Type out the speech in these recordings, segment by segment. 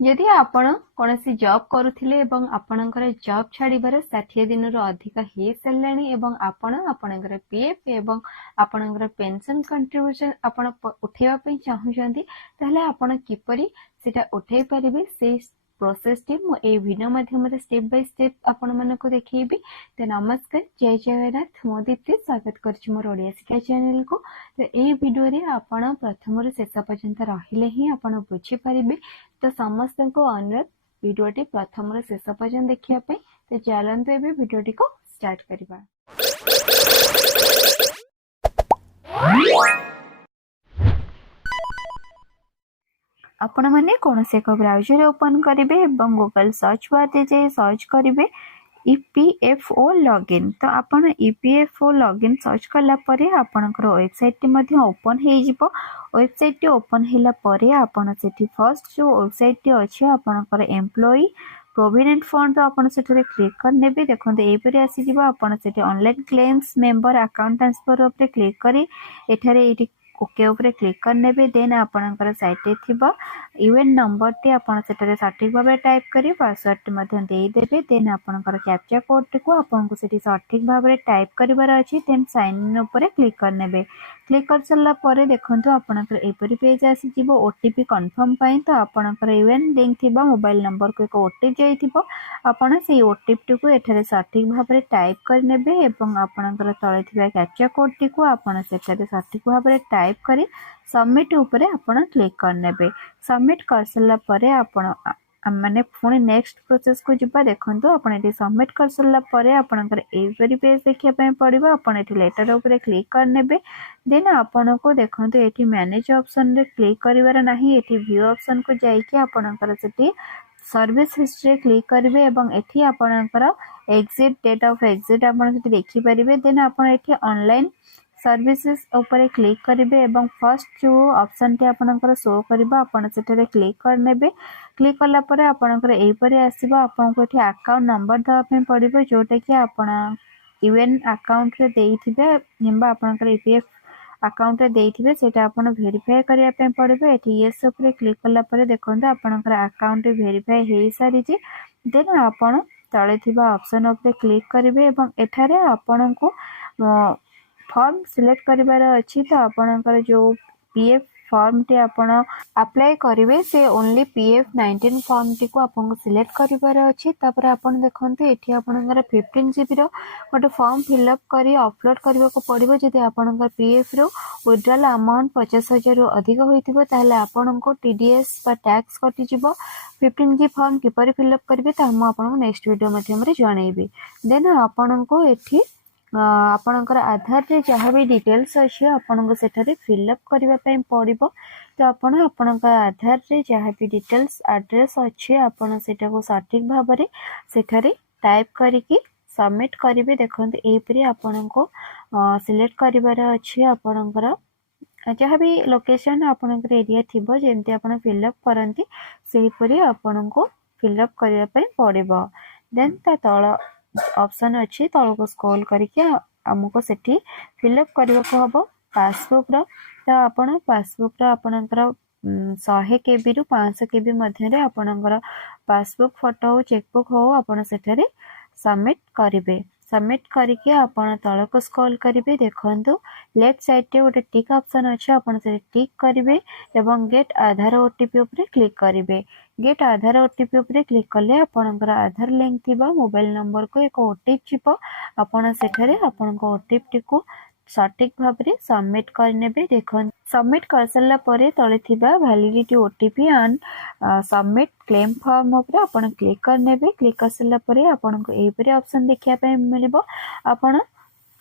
यदि आपण कौनसी जॉब करुथिले एवं आपणकर जॉब छाड़िबार 60 दिन रु अधिक हे सल्लानी एवं आपण आपणकर पीएफ एवं आपणकर पेंशन कंट्रीब्यूशन आपण उठेबा पई चाहुचंती ताहले आपण किपरि सेटा उठेई परिबे से प्रोसेस टी मो ए वीडियो माध्यम स्टेप बाय स्टेप आपण मानको देखैबी। तो नमस्कार, जय जगन्नाथ। मो दीप्ति स्वागत करछि मोर ओडिया शिक्षा चैनल को। तो ए वीडियो रे आपण प्रथम रु शेष पर्यंत रहिले ही आपण बुझी परिबे। तो समस्त को अनुरोध वीडियोटी प्रथम रु शेष पर्यंत देखिया पई। तो चलंतु एबे वीडियोटी को स्टार्ट करिबा। आपण माने कोनसे एक ब्राउजर ओपन करिवे एवं गूगल सर्च बार दे जे सर्च करिवे ईपीएफओ लॉगिन। तो आपण ईपीएफओ लॉगिन सर्च करला परे आपनकर वेबसाइट टी मध्ये ओपन हे जिवो। वेबसाइट टी ओपन हैला परे आपण सेठी फर्स्ट जो वेबसाइट टी अछि आपनकर एम्प्लॉई प्रोविडेंट फंड तो आपण सेठरे क्लिक करने भी देखते ए परे आसी जिवो। आपण सेठी online claims member account transfer ऊपर क्लिक करी एठारे एठी ओके ऊपर क्लिक करने भी देन आपनकर साइट रे थिबा यूएन नंबर टी आपण सेठरे सटीक भाबे टाइप करी पासवर्ड टी मध्ये देई देबे। देन आपनकर कैप्चा कोड टी को आपन को सेठी सटीक भाबे टाइप करिवार अछि। देन साइन इन ऊपर क्लिक करनेबे। क्लिक कर सल्ला परे देखंतु आपनकर एपरि पेज आसी जिवो ओटीपी कंफर्म पई। तो आपनकर यूएन लिंक थिबा मोबाइल नंबर को एक ओटीपी जाइथिबो। आपण से ओटीपी को एठारे सटीक भाबे टाइप करनेबे एवं आपनकर तळे थिबा कैप्चा कोड टी को आपण सेठारे सटीक भाबे टाइप करी सबमिट ऊपर आपण क्लिक करनेबे। सबमिट कर सल्ला परे आपण माने पुणी नेक्स्ट प्रोसेस को जिबा। देखंतु आपण एटी सबमिट कर सल्ला परे आपनकर एपरि पेज देखिया पई पड़िबो। आपण एटी लेटर ऊपर क्लिक करनेबे। देन आपण को देखंतु एटी मैनेज ऑप्शन रे क्लिक करिवार नाही, एटी व्यू ऑप्शन को जाई कि आपनकर सेटी सर्विस हिस्ट्री क्लिक करिवे एवं एठी आपनकर एग्जिट डेट ऑफ एग्जिट आपण सेटी देखि परिबे। देन आपण एठी ऑनलाइन सर्विसेज ऊपर क्लिक करिवे एवं फर्स्ट जो ऑप्शन टी आपनकर शो करबा आपण सेटरे क्लिक करनेबे। क्लिक करला परे आपनकर एई परे आसीबा। आपण को एठी अकाउंट नंबर दवा पे पड़िबो जोटा कि आपण यूएन अकाउंट रे देइथिबे निम्बा आपनकर ईपीएफ अकाउंट रे देइथिबे सेटा आपण वेरीफाई करिया पे पड़िबो। एठी यस ऊपर क्लिक करला परे देखंतु आपनकर अकाउंट वेरीफाई हेई सारी जे। देन आपण तळे थिबा ऑप्शन ऊपर क्लिक करिवे एवं एठारे आपण को फॉर्म सिलेक्ट करिवार अछि। तो आपनकर जो पीएफ फॉर्म टी आपण अप्लाई करिवे से ओनली पीएफ 19 फॉर्म टी को आपन सिलेक्ट करिवार अछि। तापर आपण देखंतु एठी आपनकर 15 जीबी रो गोटे फॉर्म फिल अप करी अपलोड करबा को पड़िबो। जदि आपनकर पीएफ रो विड्रॉल अमाउंट 50,000 रु अधिक होइतिबो ताहले आपन को टीडीएस बा टैक्स कटि जिवो। 15 जी फॉर्म किपरि फिल अप करिवे ता हम आपन को नेक्स्ट वीडियो माध्यम रे जणैबी। देन आपन को एठी आपनकर आधार रे जहाँ भी डिटेल्स अच्छे आपन को सेठारे फिलअप करबा पई पड़िबो। तो आपण आपनकर आधार रे जहाँ भी डिटेल्स एड्रेस अच्छे आपन सेटा को सटीक भाबरे सेठारे टाइप करिकि सबमिट करिवे। देखंतु एई परी आपन को सिलेक्ट करिवार अच्छे आपनकर जहाँ भी लोकेशन आपनकर एरिया थिबो जेमति आपन फिलअप करंती सेही परी आपन को फिलअप करबा पई पड़िबो। देन ता तळ ऑप्शन अच्छी तल को स्क्रॉल करके हमको सेठी फिलअप करबा को हबो पासबुक रो। तो आपण पासबुक रो आपनकर 100 केबी रु 500 केबी मध्य रे आपनकर पासबुक फोटो हो चेकबुक हो आपण सेठारे सबमिट करिवे। सबमिट करके आपण तल को स्क्रॉल करिवे। देखंतु लेफ्ट साइड रे गोटे टिक ऑप्शन अछि आपण से टिक करिवे एवं गेट आधार ओटीपी ऊपर क्लिक करिवे। गेट आधार ओटीपी ऊपर क्लिक करले आपनकर आधार लिंक थिबा मोबाइल नंबर को एक ओटीपी छिपो। आपण सेठारे आपण को ओटीपी को सटीक भाबरे सबमिट करनेबे। देखन सबमिट कर सल्ला परे तळे थिबा validity OTP and submit claim form ऊपर आपण क्लिक करनेबे। क्लिक कर सल्ला परे आपण को एई परे ऑप्शन देखिया पे मिलिबो। आपण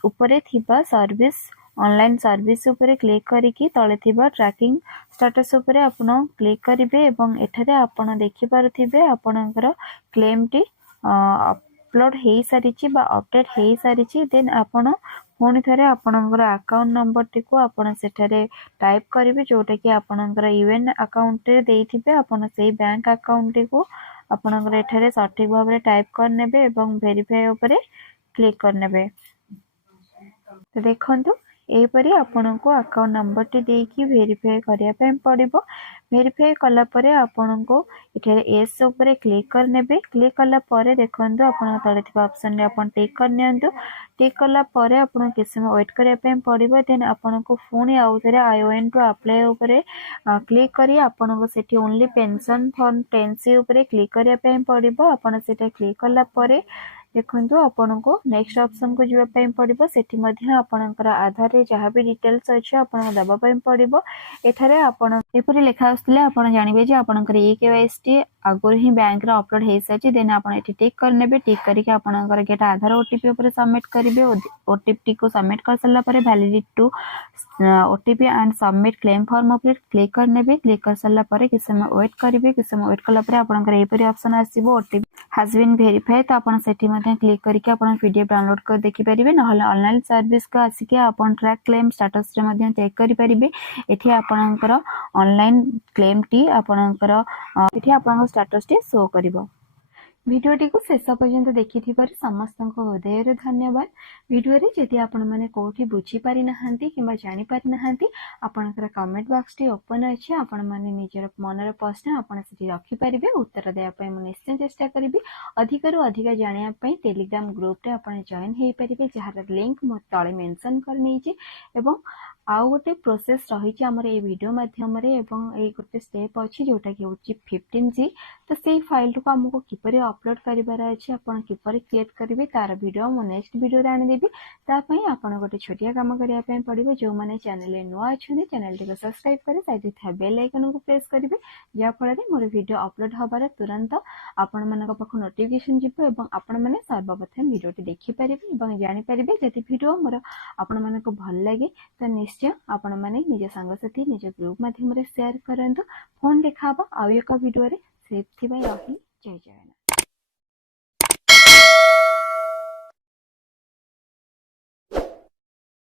ऊपरे थिबा सर्विस ऑनलाइन सर्विस ऊपर क्लिक करिकि तळे थिबा ट्रैकिंग स्टेटस ऊपर आपण क्लिक करिवे एवं एठारे आपण देखि पारुथिबे आपणकर क्लेम टी अपलोड हेई सारिछि बा अपडेट हेई सारिछि। देन आपण पुणी थरे आपणकर अकाउंट नंबर टी को आपण सेठारे टाइप करिवे जोटा कि आपणकर यूएन अकाउंट रे देइथिबे। आपण सेही बैंक अकाउंट टी को आपणकर एठारे सटीक भाबरे टाइप करनेबे एवं वेरीफाई ऊपर क्लिक करनेबे। तो देखंतु एपरी आपन को अकाउंट नंबर टी देकी वेरीफाई करिया पे पड़िबो। वेरीफाई कला परे आपनको इठारे एस ऊपर क्लिक करनेबे क्लिक कला परे देखंतु आपन तळे थिबा ऑप्शन रे आपन टिक कर नियंतु टिक कला परे आपन किछ समय वेट करिया पे पड़िबो देन आपनको फोन आउ थरे आई वांट टू अप्लाई ऊपर क्लिक करी आपनको सेठी ओनली पेंशन फंड 10C ऊपर क्लिक करिया पे पड़िबो आपन सेटा क्लिक कला परे देखो आपको नेक्स्ट ऑप्शन को जीवाई पड़ो से आपणकर आधार रे जहाँ भी डिटेल्स अच्छे आपको देवाई पड़ो एठारे आपण एपरी लेखा आसले आप जानवे आपणकर KYC आगुरी ही बैंक रे अपलोड हो सारी देन आप टिक करने टिक करके आपणकर गेटा आधार ओटीपी ऊपर सबमिट करेंगे ओटीपी को सबमिट कर सारा validity to OTP and submit claim form ऊपर क्लिक करने क्लिक कर सारा किस समय वेट करेंगे किस समय वेट कला आपणकर एपरी ऑप्शन आसो ओटीपी हैज बीन वेरीफाई तो आपन सेठी मध्ये क्लिक करके आपन पीडीएफ डाउनलोड कर देखि परिबे नहले ऑनलाइन सर्विस को आसिके आपन ट्रैक क्लेम स्टेटस रे मध्ये चेक करि परिबे एठी आपनकर ऑनलाइन क्लेम टी आपनकर एठी आपन स्टेटस टी शो करिवो भिडियोटी को शेष पर्यंत देखि समस्त हृदय धन्यवाद भिडियो रे जदि आपण माने कोठी बुझी पारि नहांती किबा जानि पारि नहांती आपनकर कमेंट बॉक्स टी ओपन अछि आपण माने निजर मनर प्रश्न आपण सेठी रखि परिबे उत्तर देया पय म निश्चय चेष्टा करिबी अधिक रु अधिक जानिया पय टेलीग्राम ग्रुप रे आपण जॉइन हेई परिबे जहार लिंक मो तळे मेंशन करनी छि एवं आउ गोटे प्रोसेस रही आमर ए वीडियो माध्यम रे एवं ए गोटे स्टेप अछि जोटा कि होछि 15G तो सेही फाइल को हमको किपरि अपलोड करिबार अछि आपण किपरि क्रिएट करिवे तार वीडियो मो नेक्स्ट वीडियो रे आनि देबी ता पय आपण गोटे छोटिया काम करिया पय पड़िबो जो माने चैनल रे नुआ अछने चैनल को सब्सक्राइब करे साइड था बेल आइकन को प्रेस करिवे या फल रे मोर वीडियो अपलोड हबार तुरंत आपण मानक पाख नोटिफिकेशन जिवो एवं आपण माने सर्वप्रथम वीडियो टी देखि परिबे एवं जानि परिबे जति वीडियो मोर आपण मानक भल लागे तो निश्चय आपण माने निज संगसाथी निज ग्रुप माध्यम रे शेयर करंतु फोन देखाबो आ एक वीडियो रे सेफ थिबा रही जय जगन्नाथ।